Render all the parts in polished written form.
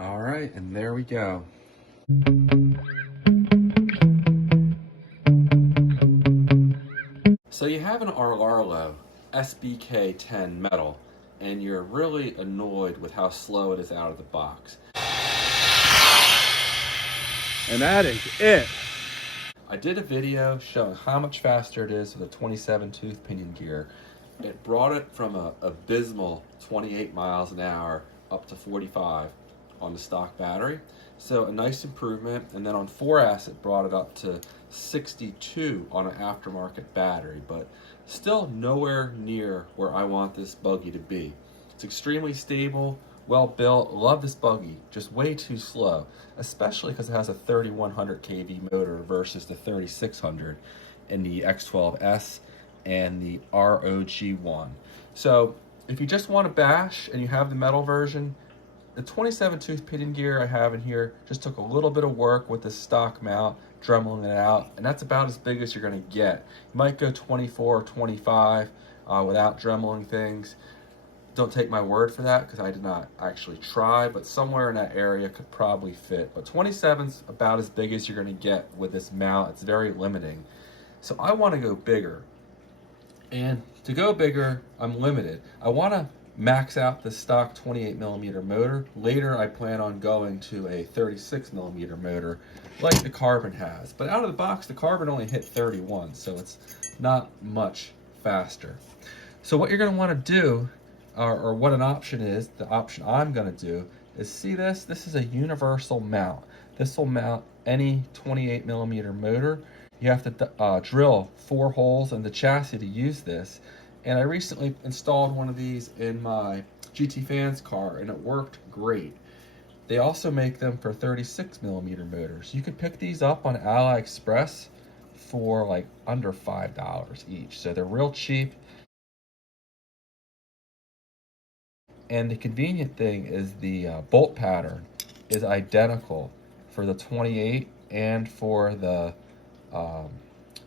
All right, and there we go. So you have an Rlaarlo SBK10 metal, and you're really annoyed with how slow it is out of the box. And that is it. I did a video showing how much faster it is with a 27 tooth pinion gear. It brought it from a abysmal 28 miles an hour up to 45 on the stock battery. So a nice improvement. And then on 4S it brought it up to 62 on an aftermarket battery, but still nowhere near where I want this buggy to be. It's extremely stable, well built. Love this buggy, just way too slow, especially because it has a 3100 kV motor versus the 3600 in the X12S and the ROG1. So if you just want to bash and you have the metal version, the 27 tooth pinion gear I have in here just took a little bit of work with the stock mount, dremeling it out, and that's about as big as you're going to get. You might go 24 or 25 without dremeling things. Don't take my word for that because I did not actually try, but somewhere in that area could probably fit. But 27's about as big as you're going to get with this mount. It's very limiting. So I want to go bigger. And to go bigger, I'm limited. I want to max out the stock 28mm motor. Later, I plan on going to a 36mm motor like the Carbon has. But out of the box, the Carbon only hit 31, so it's not much faster. So what you're going to want to do, or what an option is, the option I'm going to do, is see this? This is a universal mount. This will mount any 28mm motor. You have to drill 4 holes in the chassis to use this. And I recently installed one of these in my GT Fans car, and it worked great. They also make them for 36mm motors. You could pick these up on AliExpress for like under $5 each. So they're real cheap. And the convenient thing is the bolt pattern is identical for the 28 and for the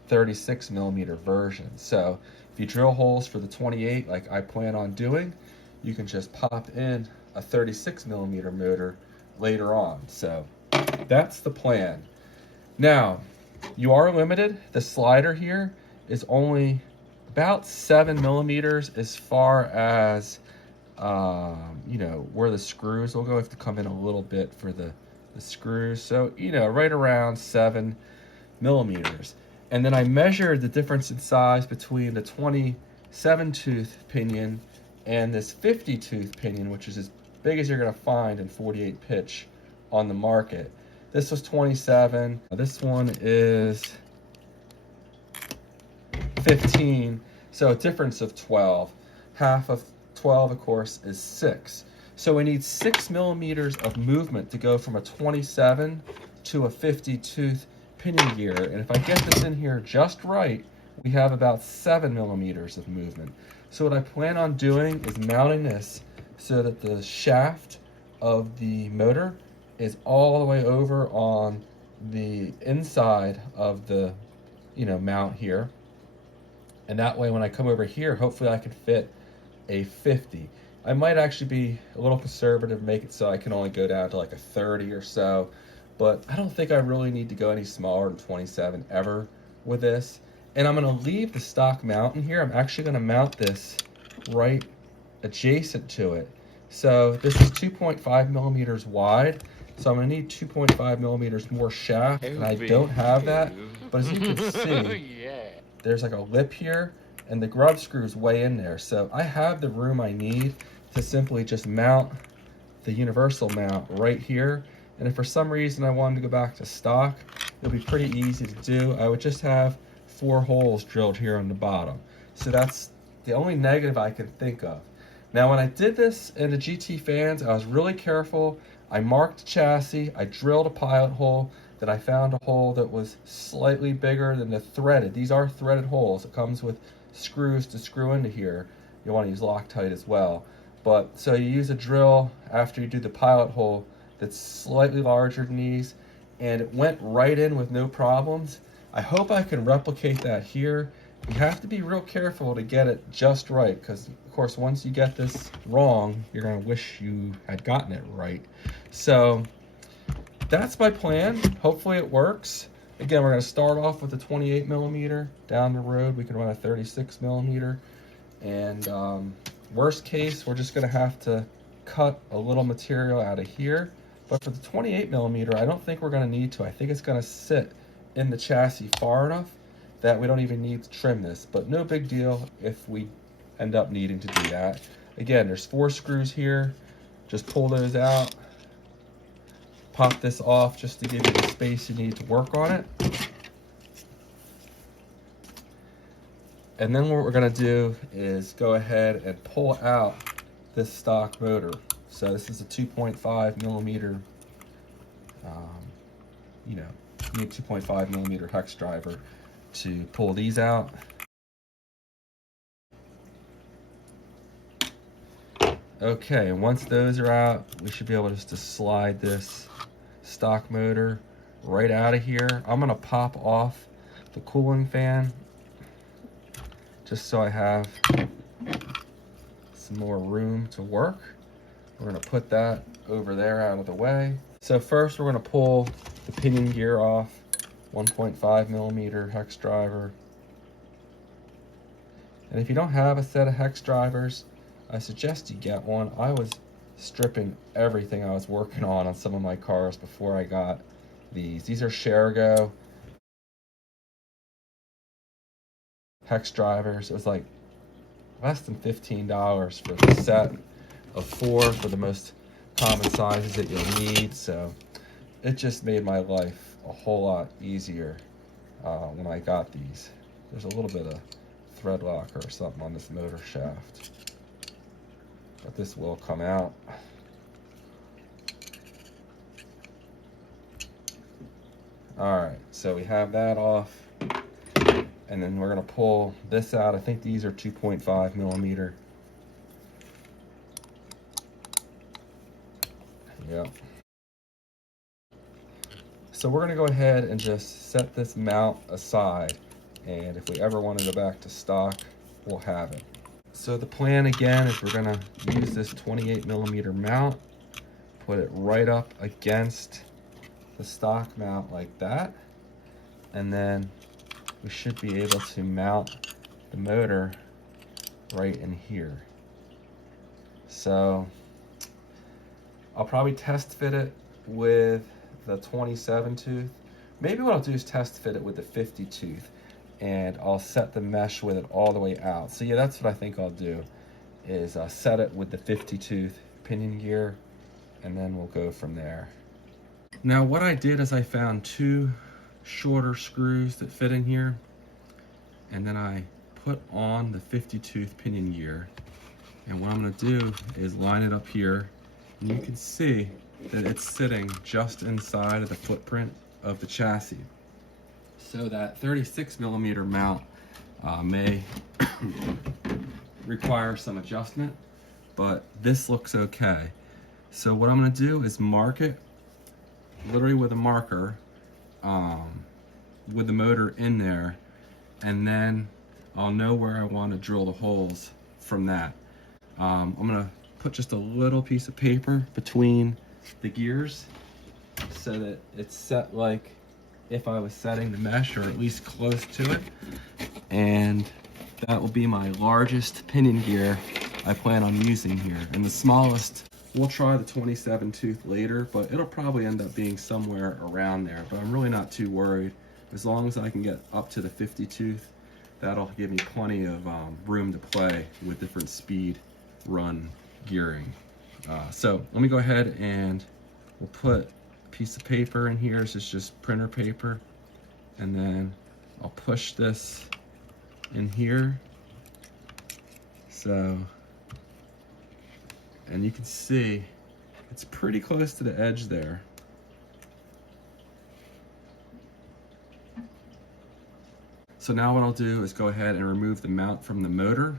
36mm version. So if you drill holes for the 28 like I plan on doing, you can just pop in a 36mm motor later on. So that's the plan. Now, you are limited. The slider here is only about 7mm as far as you know, where the screws will go. I have to come in a little bit for the screws. So, you know, right around 7mm. And then I measured the difference in size between the 27 tooth pinion and this 50 tooth pinion, which is as big as you're going to find in 48 pitch on the market. This was 27. This one is 15. So a difference of 12. Half of 12, of course, is 6. So we need 6mm of movement to go from a 27 to a 50 tooth pinion gear. And if I get this in here just right, we have about 7mm of movement. So what I plan on doing is mounting this so that the shaft of the motor is all the way over on the inside of the, you know, mount here. And that way when I come over here, hopefully I can fit a 50. I might actually be a little conservative, make it so I can only go down to like a 30 or so, but I don't think I really need to go any smaller than 27 ever with this. And I'm going to leave the stock mount in here. I'm actually going to mount this right adjacent to it. So this is 2.5mm wide, so I'm going to need 2.5mm more shaft, and I don't have that. But as you can see, there's like a lip here, and the grub screws way in there. So I have the room I need to simply just mount the universal mount right here. And if for some reason I wanted to go back to stock, it'll be pretty easy to do. I would just have 4 holes drilled here on the bottom. So that's the only negative I can think of. Now when I did this in the GT Fans, I was really careful. I marked the chassis, I drilled a pilot hole, then I found a hole that was slightly bigger than the threaded. These are threaded holes. It comes with screws to screw into here. You want to use Loctite as well. But so you use a drill after you do the pilot hole that's slightly larger than these, and it went right in with no problems. I hope I can replicate that here you have to be real careful to get it just right, because of course once you get this wrong, you're going to wish you had gotten it right. So that's my plan. Hopefully it works. Again, we're going to start off with a 28 millimeter. Down the road we can run a 36 millimeter, and worst case we're just going to have to cut a little material out of here. But for the 28 millimeter, I don't think we're going to need to. I think it's going to sit in the chassis far enough that we don't even need to trim this, but no big deal if we end up needing to do that. Again, there's 4 screws here. Just pull those out, pop this off just to give you the space you need to work on it. And then what we're gonna do is go ahead and pull out this stock motor. So this is a 2.5 millimeter, you need 2.5 millimeter hex driver to pull these out. Okay, and once those are out, we should be able just to slide this stock motor right out of here. I'm gonna pop off the cooling fan just so I have some more room to work. We're gonna put that over there out of the way. So first we're gonna pull the pinion gear off, 1.5 millimeter hex driver. And if you don't have a set of hex drivers, I suggest you get one. I was stripping everything I was working on some of my cars before I got these. These are Shergo hex drivers. It was like less than $15 for the set of 4 for the most common sizes that you'll need. So it just made my life a whole lot easier when I got these. There's a little bit of thread locker or something on this motor shaft, but this will come out. All right, so we have that off, and then we're gonna pull this out. I think these are 2.5 millimeter. Yep. So we're gonna go ahead and just set this mount aside, and if we ever want to go back to stock, we'll have it. So the plan again is we're gonna use this 28 millimeter mount, put it right up against the stock mount like that, and then we should be able to mount the motor right in here. So I'll probably test fit it with the 27 tooth. Maybe what I'll do is test fit it with the 50 tooth, and I'll set the mesh with it all the way out. So yeah, that's what I think I'll do, is set it with the 50 tooth pinion gear, and then we'll go from there. Now what I did is I found 2 shorter screws that fit in here, and then I put on the 50 tooth pinion gear, and what I'm going to do is line it up here, and you can see that it's sitting just inside of the footprint of the chassis. So that 36 millimeter mount may require some adjustment, but this looks okay. So what I'm going to do is mark it literally with a marker with the motor in there, and then I'll know where I want to drill the holes from that. I'm going to put just a little piece of paper between the gears so that it's set like if I was setting the mesh, or at least close to it. And that will be my largest pinion gear I plan on using here. And the smallest, we'll try the 27 tooth later, but it'll probably end up being somewhere around there. But I'm really not too worried. As long as I can get up to the 50 tooth, that'll give me plenty of room to play with different speed run gearing. So let me go ahead and we'll put a piece of paper in here. This is just printer paper, and then I'll push this in here. So, and you can see it's pretty close to the edge there. So now what I'll do is go ahead and remove the mount from the motor,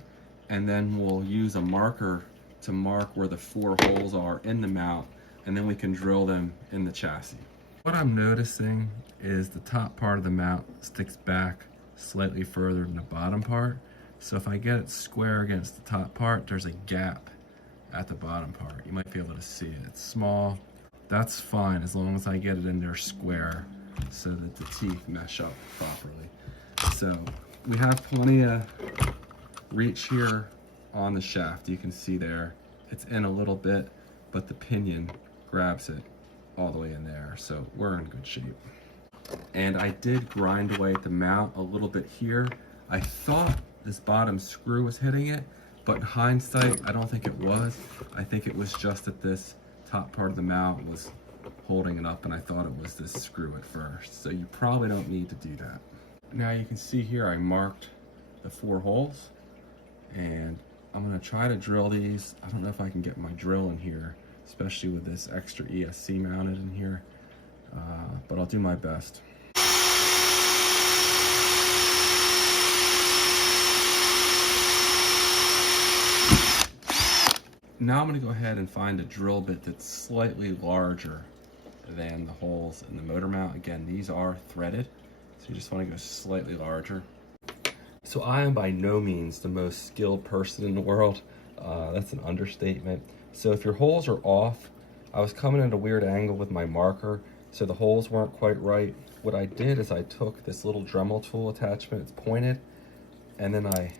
and then we'll use a marker to mark where the 4 holes are in the mount, and then we can drill them in the chassis. What I'm noticing is the top part of the mount sticks back slightly further than the bottom part. So if I get it square against the top part, there's a gap at the bottom part. You might be able to see it. It's small. That's fine as long as I get it in there square so that the teeth mesh up properly. So we have plenty of reach here on the shaft. You can see there, it's in a little bit, but the pinion grabs it all the way in there. So we're in good shape. And I did grind away at the mount a little bit here. I thought this bottom screw was hitting it, but in hindsight, I don't think it was. I think it was just that this top part of the mount was holding it up, and I thought it was this screw at first. So you probably don't need to do that. Now you can see here I marked the 4 holes, and I'm gonna try to drill these. I don't know if I can get my drill in here, especially with this extra ESC mounted in here, but I'll do my best. Now I'm gonna go ahead and find a drill bit that's slightly larger than the holes in the motor mount. Again, these are threaded, so you just wanna go slightly larger. So I am by no means the most skilled person in the world. That's an understatement. So if your holes are off, I was coming at a weird angle with my marker, so the holes weren't quite right. What I did is I took this little Dremel tool attachment, it's pointed, and then I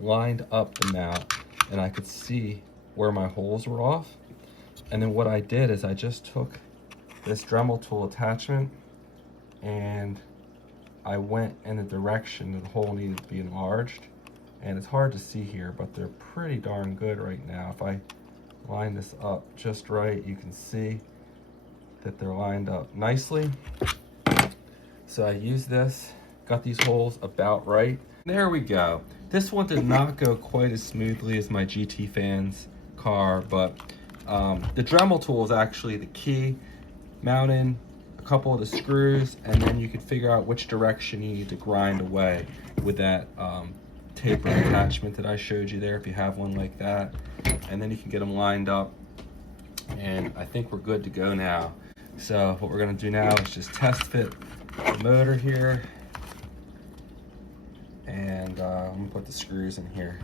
lined up the mount, and I could see where my holes were off. And then what I did is I just took this Dremel tool attachment and I went in the direction that the hole needed to be enlarged. And it's hard to see here, but they're pretty darn good right now. If I line this up just right, you can see that they're lined up nicely. So I used this, got these holes about right. There we go. This one did not go quite as smoothly as my GT Fans car, but the Dremel tool is actually the key. Mount in a couple of the screws, and then you can figure out which direction you need to grind away with that taper attachment that I showed you there, if you have one like that. And then you can get them lined up, and I think we're good to go now. So what we're gonna do now is just test fit the motor here, and I'm gonna put the screws in here.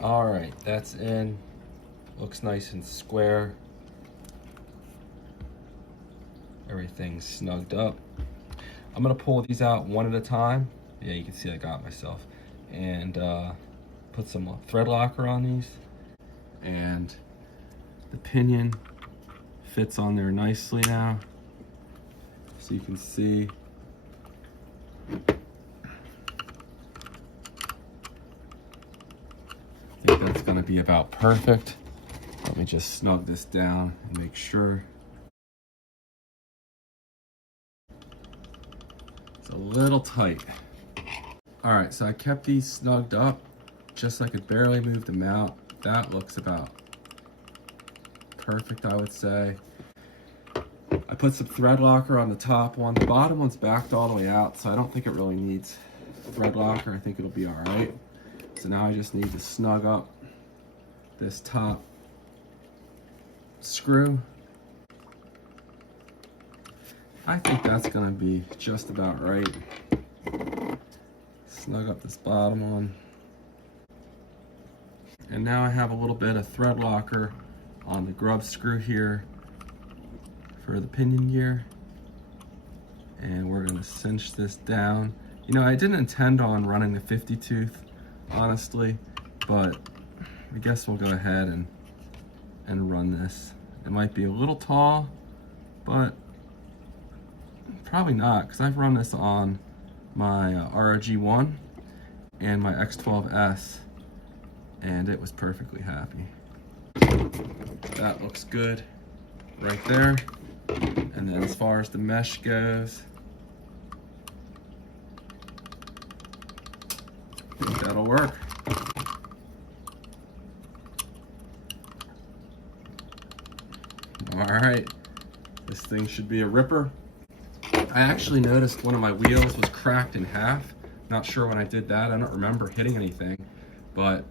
All right, that's in. Looks nice and square. Everything's snugged up. I'm gonna pull these out one at a time. Yeah, you can see I got myself. And put some thread locker on these. And the pinion fits on there nicely now. So you can see. I think that's gonna be about perfect. Let me just snug this down and make sure. It's a little tight. All right, so I kept these snugged up just so I could barely move them out. That looks about perfect, I would say. I put some thread locker on the top one. The bottom one's backed all the way out, so I don't think it really needs thread locker. I think it'll be all right. So now I just need to snug up this top screw. I think that's gonna be just about right. Snug up this bottom one. And now I have a little bit of thread locker on the grub screw here for the pinion gear. And we're gonna cinch this down. You know, I didn't intend on running the 50 tooth, honestly, but I guess we'll go ahead and run this. It might be a little tall, but probably not, because I've run this on my RRG1 and my X12S, and it was perfectly happy. That looks good right there. And then as far as the mesh goes, I think that'll work. All right, this thing should be a ripper. I actually noticed one of my wheels was cracked in half. Not sure when I did that. I don't remember hitting anything, but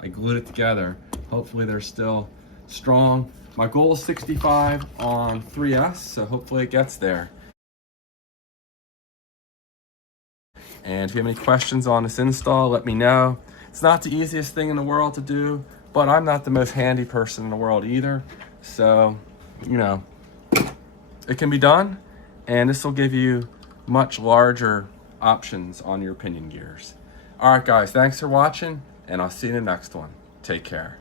I glued it together. Hopefully they're still strong. My goal is 65 on 3S, so hopefully it gets there. And if you have any questions on this install, let me know. It's not the easiest thing in the world to do, but I'm not the most handy person in the world either. So, you know, it can be done, and this will give you much larger options on your pinion gears. All right, guys, thanks for watching, and I'll see you in the next one. Take care.